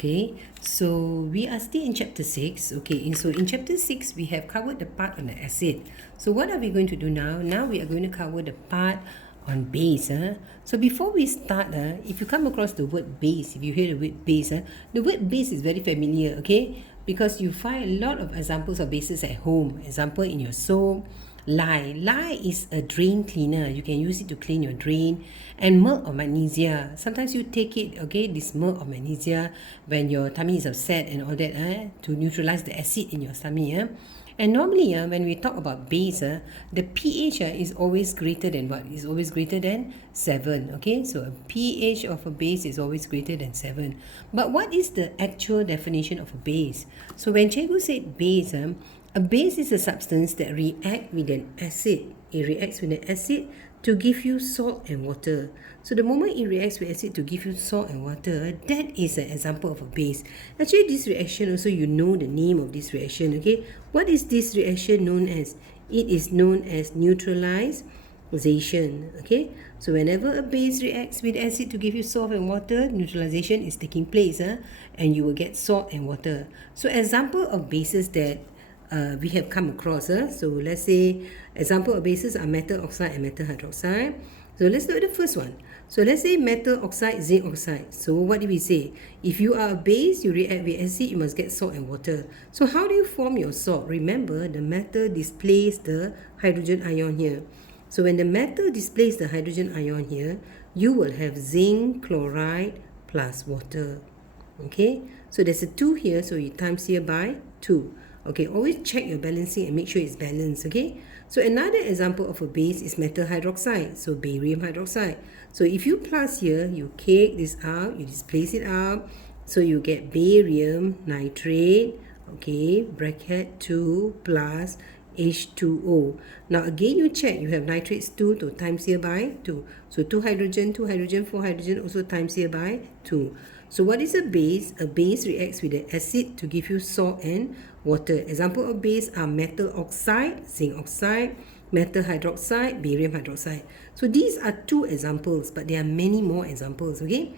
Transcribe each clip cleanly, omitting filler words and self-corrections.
Okay, so we are still in chapter 6. Okay, and so in chapter 6, we have covered the part on the acid. So what are we going to do now? Now we are going to cover the part on base. So before we start, if you come across the word base, if you hear the word base, the word base is very familiar, okay? Because you find a lot of examples of bases at home. Example in your soap. Lye. Lye is a drain cleaner. You can use it to clean your drain. And malt of magnesia. Sometimes you take it, okay, this malt of magnesia when your tummy is upset and all that, to neutralize the acid in your stomach. And normally, when we talk about base, the pH is always greater than what? Is always greater than 7. Okay, so a pH of a base is always greater than 7. But what is the actual definition of a base? So when Cikgu said base, a base is a substance that reacts with an acid. It reacts with an acid to give you salt and water. So the moment it reacts with acid to give you salt and water, that is an example of a base. Actually, this reaction also, you know the name of this reaction, okay? What is this reaction known as? It is known as neutralization, okay? So whenever a base reacts with acid to give you salt and water, neutralization is taking place, and you will get salt and water. So example of bases that we have come across. So let's say example of bases are metal oxide and metal hydroxide. So let's look at the first one. So let's say metal oxide, zinc oxide. So what do we say? If you are a base, you react with acid, you must get salt and water. So how do you form your salt? Remember, the metal displays the hydrogen ion here. So when the metal displays the hydrogen ion here, you will have zinc chloride plus water. Okay, so there's a 2 here, so you times here by 2. Okay, always check your balancing and make sure it's balanced, okay? So another example of a base is metal hydroxide, so barium hydroxide. So if you plus here, you cake this out, you displace it out, so you get barium nitrate, okay, bracket 2 plus H2O. Now again, you check, you have nitrates 2 to times here by 2. So 2 hydrogen, 4 hydrogen, also times here by 2. So what is a base? A base reacts with the acid to give you salt and water. Example of base are metal oxide, zinc oxide, metal hydroxide, barium hydroxide. So these are 2 examples, but there are many more examples, okay?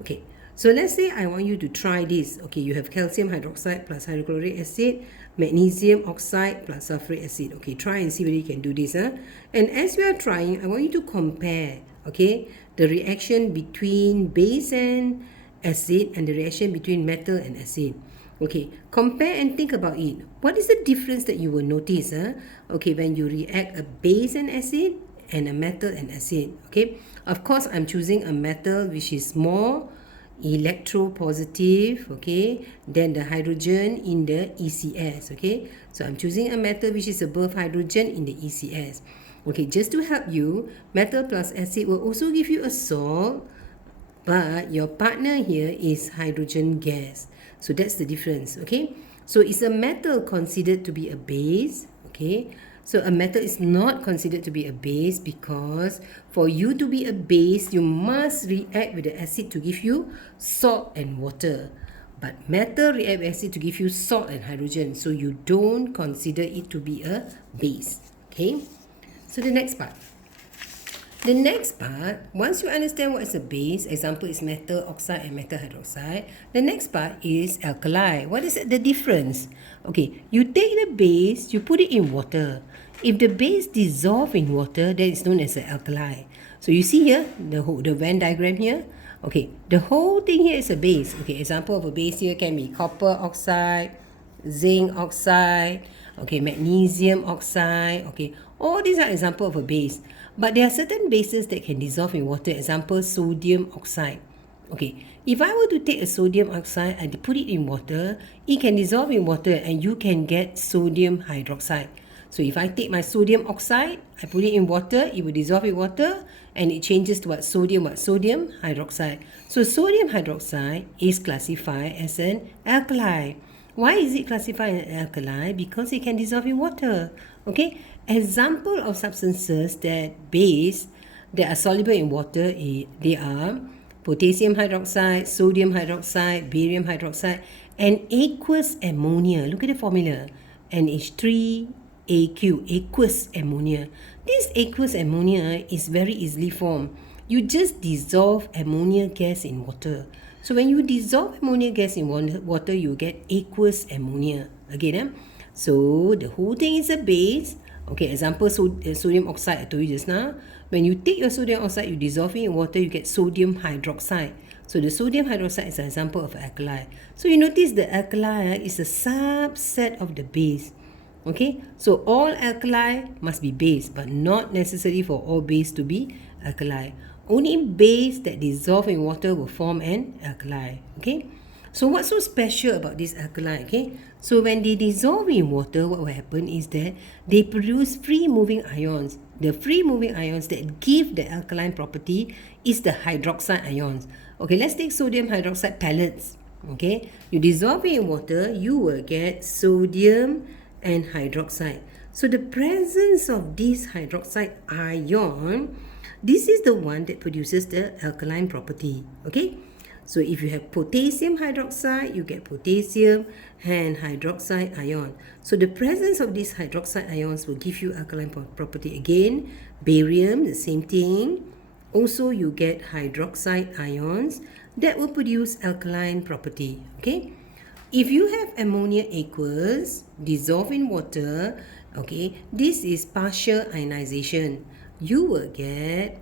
Okay, so let's say I want you to try this. Okay, you have calcium hydroxide plus hydrochloric acid, magnesium oxide plus sulfuric acid. Okay, try and see whether you can do this. And as you are trying, I want you to compare, okay, the reaction between base and acid and the reaction between metal and acid. Okay, compare and think about it. What is the difference that you will notice? Okay, when you react a base and acid and a metal and acid. Okay, of course, I'm choosing a metal which is more electropositive, okay, than the hydrogen in the ECS. Okay, so I'm choosing a metal which is above hydrogen in the ECS. Okay, just to help you, metal plus acid will also give you a salt, but your partner here is hydrogen gas. So that's the difference, okay? So is a metal considered to be a base? Okay, so a metal is not considered to be a base because for you to be a base, you must react with the acid to give you salt and water. But metal react with acid to give you salt and hydrogen. So you don't consider it to be a base, okay? So the next part. The next part, once you understand what is a base, example is metal oxide and metal hydroxide, the next part is alkali. What is the difference? Okay, you take the base, you put it in water. If the base dissolve in water, that is known as an alkali. So you see here, the Venn diagram here. Okay, the whole thing here is a base. Okay, example of a base here can be copper oxide, zinc oxide, okay, magnesium oxide, okay. All these are examples of a base. But there are certain bases that can dissolve in water. Example, sodium oxide. Okay, if I were to take a sodium oxide and put it in water, it can dissolve in water and you can get sodium hydroxide. So if I take my sodium oxide, I put it in water, it will dissolve in water and it changes to what? Sodium hydroxide. So sodium hydroxide is classified as an alkali. Why is it classified as an alkali? Because it can dissolve in water. Okay, example of substances that are soluble in water, they are potassium hydroxide, sodium hydroxide, barium hydroxide, and aqueous ammonia. Look at the formula, NH3AQ, aqueous ammonia. This aqueous ammonia is very easily formed. You just dissolve ammonia gas in water. So when you dissolve ammonia gas in water, you get aqueous ammonia. Again, so the whole thing is a base. Okay, example, sodium oxide I told you just now. When you take your sodium oxide, you dissolve it in water, you get sodium hydroxide. So the sodium hydroxide is an example of alkali. So you notice the alkali is a subset of the base. Okay, so all alkali must be base, but not necessary for all base to be alkali. Only base that dissolve in water will form an alkali. Okay, so what's so special about this alkali? Okay, so when they dissolve in water, what will happen is that they produce free moving ions. The free moving ions that give the alkaline property is the hydroxide ions. Okay, let's take sodium hydroxide pellets. Okay, you dissolve it in water, you will get sodium and hydroxide. So the presence of this hydroxide ion, this is the one that produces the alkaline property. Okay, so if you have potassium hydroxide, you get potassium and hydroxide ion. So the presence of these hydroxide ions will give you alkaline property. Again, barium, the same thing. Also, you get hydroxide ions that will produce alkaline property. Okay, if you have ammonia aqueous dissolved in water, okay, this is partial ionization. You will get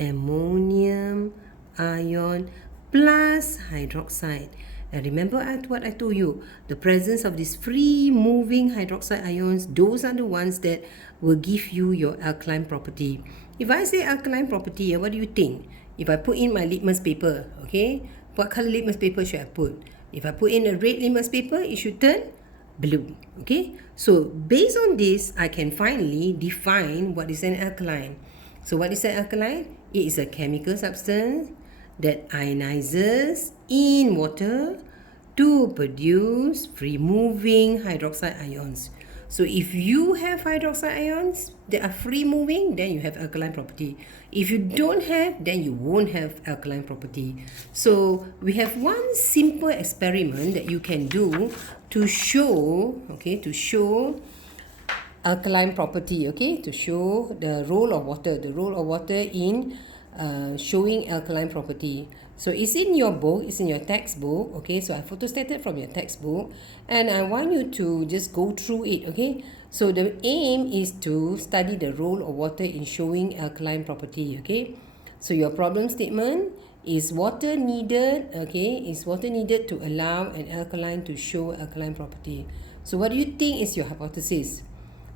ammonium ion plus hydroxide. And remember what I told you, the presence of these free moving hydroxide ions, those are the ones that will give you your alkaline property. If I say alkaline property, what do you think? If I put in my litmus paper, okay, what color litmus paper should I put? If I put in a red litmus paper, it should turn blue. Okay, so based on this, I can finally define what is an alkaline. So what is an alkaline? It is a chemical substance that ionizes in water to produce free moving hydroxide ions. So if you have hydroxide ions that are free moving, then you have alkaline property. If you don't have, then you won't have alkaline property. So we have one simple experiment that you can do to show, okay, to show alkaline property, okay, to show the role of water in showing alkaline property. So it's in your book, it's in your textbook, okay, so I photostated from your textbook and I want you to just go through it, okay. So the aim is to study the role of water in showing alkaline property, okay. So your problem statement is water needed, okay, is water needed to allow an alkaline to show alkaline property. So what do you think is your hypothesis?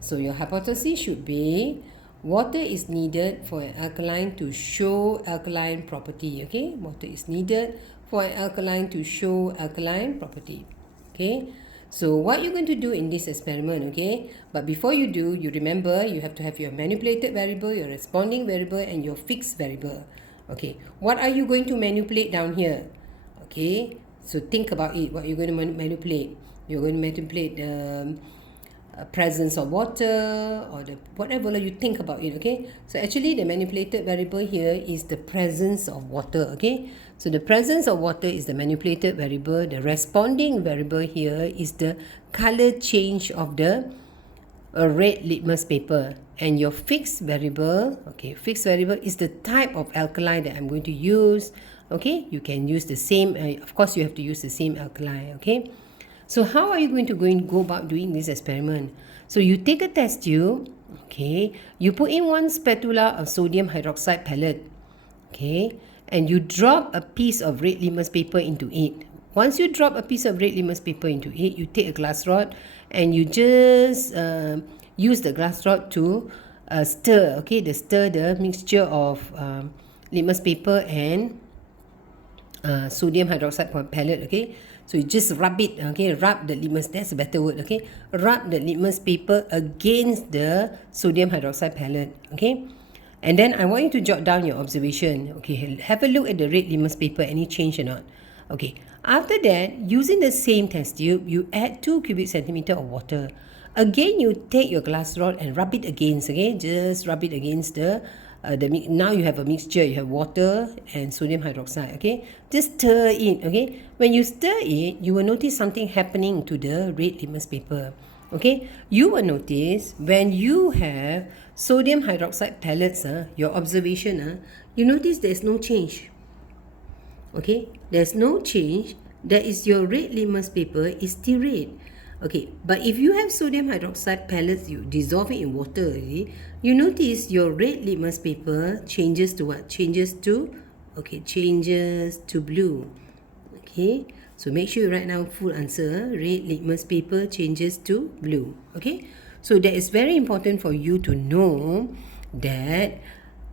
So your hypothesis should be water is needed for an alkaline to show alkaline property. Okay, water is needed for an alkaline to show alkaline property. Okay, so what you're going to do in this experiment, okay, but before you do, you remember you have to have your manipulated variable, your responding variable and your fixed variable. Okay, what are you going to manipulate down here? Okay, so think about it, what you're going to manipulate. You're going to manipulate the presence of water or the whatever you think about it, okay. So actually the manipulated variable here is the presence of water, okay. So the presence of water is the manipulated variable. The responding variable here is the color change of the red litmus paper, and your fixed variable, okay, fixed variable is the type of alkali that I'm going to use, okay. You can use the same, of course you have to use the same alkali, okay. So how are you going to go about doing this experiment? So you take a test tube, okay, you put in 1 spatula of sodium hydroxide pellet, okay, and you drop a piece of red litmus paper into it. Once you drop a piece of red litmus paper into it, you take a glass rod and you just use the glass rod to stir the mixture of litmus paper and sodium hydroxide pellet, okay. So you just rub it, okay, rub the litmus, that's a better word, okay. Rub the litmus paper against the sodium hydroxide pellet, okay. And then I want you to jot down your observation, okay. Have a look at the red litmus paper, any change or not, okay. After that, using the same test tube, you add 2 cubic centimeter of water. Again, you take your glass rod and rub it against, okay, just rub it against now you have a mixture, you have water and sodium hydroxide, okay. Just stir it, okay. When you stir it, you will notice something happening to the red litmus paper, okay. You will notice when you have sodium hydroxide pellets, your observation, you notice there is no change. Okay, there's no change. That is your red litmus paper is still red. Okay, but if you have sodium hydroxide pellets, you dissolve it in water already, you notice your red litmus paper changes to what? Changes to blue. Okay, so make sure you write down full answer. Red litmus paper changes to blue. Okay, so that is very important for you to know that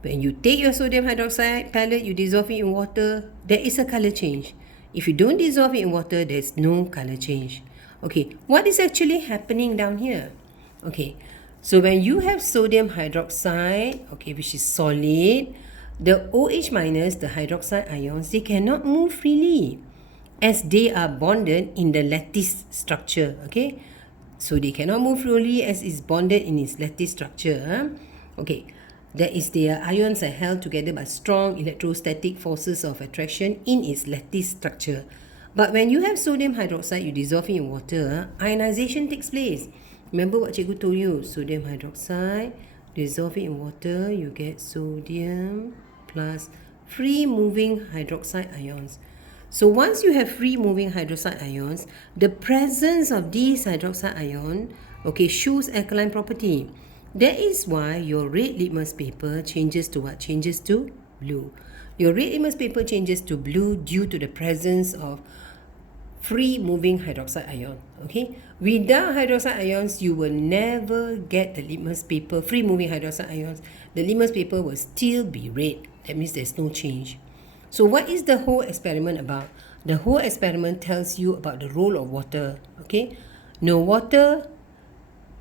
when you take your sodium hydroxide pellet, you dissolve it in water, there is a color change. If you don't dissolve it in water, there's no color change. Okay, what is actually happening down here? Okay, so when you have sodium hydroxide, okay, which is solid, the OH minus, the hydroxide ions, they cannot move freely as they are bonded in the lattice structure. Okay, so they cannot move freely as is bonded in its lattice structure. Okay, that is, their ions are held together by strong electrostatic forces of attraction in its lattice structure. But when you have sodium hydroxide, you dissolve it in water, ionization takes place. Remember what Cikgu told you? Sodium hydroxide, dissolve it in water, you get sodium plus free moving hydroxide ions. So once you have free moving hydroxide ions, the presence of these hydroxide ion, okay, shows alkaline property. That is why your red litmus paper changes to what? Changes to blue. Your red litmus paper changes to blue due to the presence of free moving hydroxide ion. Okay, without hydroxide ions, you will never get the litmus paper, free moving hydroxide ions. The litmus paper will still be red. That means there's no change. So what is the whole experiment about? The whole experiment tells you about the role of water. Okay, no water,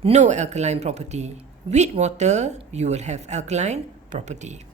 no alkaline property. With water, you will have alkaline property.